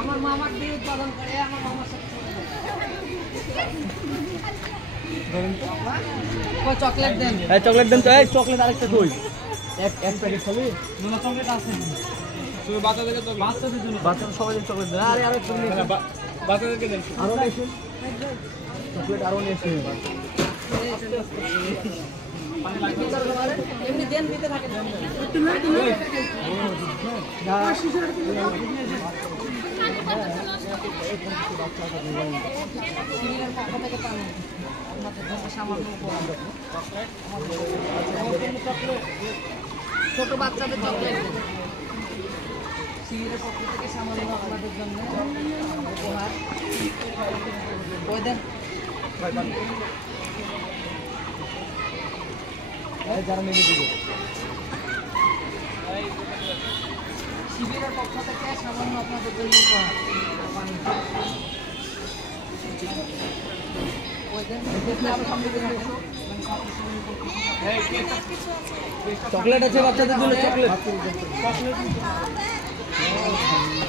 আমার মামার দিয়ে উৎপাদন করে আমার মামার সাথে চকলেট দেন। চকলেট দেন তো। এই চকলেট আরেকটা কই? এক প্যাকেট খালি? না চকলেট আছে শুধু বাচ্চাদেরকে তো বাচ্চাদের জন্য বাচ্চাদের সবাই চকলেট দেন। আরে আরে বাচ্চাদেরকে দেন আরো নিয়েছেন চকলেট আরো নিয়েছেন। এমনি দেন দিতে থাকে সিভিলের পক্ষ থেকে পাবেন আপনাদের জন্য সামান্য ছোট বাচ্চাদের চকলেট সিভিলের পক্ষ থেকে সামান্য আপনাদের জন্য উপহার ওই দেন যারা নেবে দিবে। শিবিরের পক্ষ থেকে সামান্য আপনাদের জন্য উপহার চকলেট আছে বাচ্চাদের জন্য। চকলেট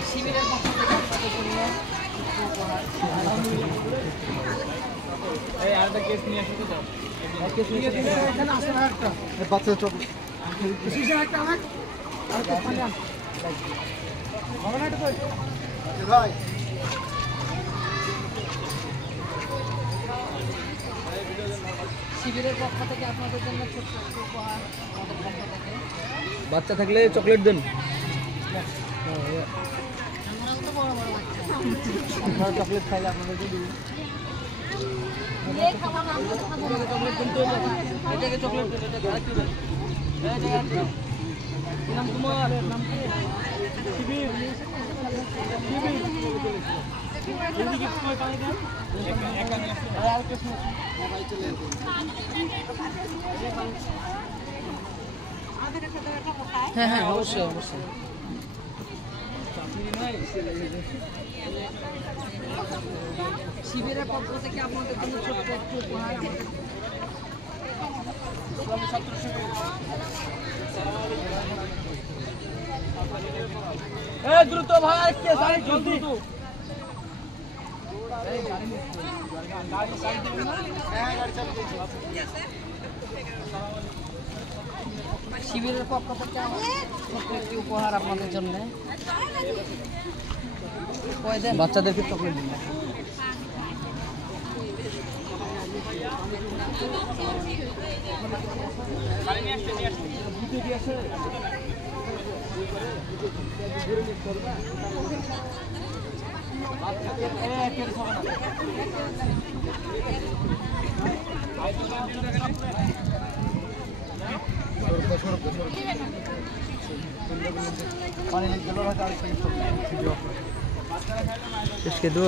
শিবিরের পক্ষ থেকে আপনাদের জন্য উপহার আরেকটা কেস নিয়ে আসতে দাও। এখানে আসে না একটা বাচ্চাদের চকলেট ভাই শিবিরের পক্ষ থেকে আপনাদের জন্য ছোট্ট একটু উপহার আমাদের পক্ষ থেকে বাচ্চা থাকলে চকলেট দেন। চকলেট খাইলে আপনাদেরকে দিই। এটাকে চকলেট দেন। এটাকে আরেকটু দেন। নাম তোমার নাম কি? শিবির। শিবির এদিকে কয় পানি দেন? একা নিয়ে আসুন। আর কিছু মোবাইল চলে আসুন। হ্যাঁ হ্যাঁ অবশ্যই অবশ্যই শিবিরের পক্ষ থেকে আপনাদের জন্য ছোট্ট একটু উপহার দ্রুত ভাই জলদি শিবিরের পক্ষ থেকে ছোট্ট একটি উপহার আপনাদের জন্য বাচ্চাদেরকে চকলেট দিন। इसके दो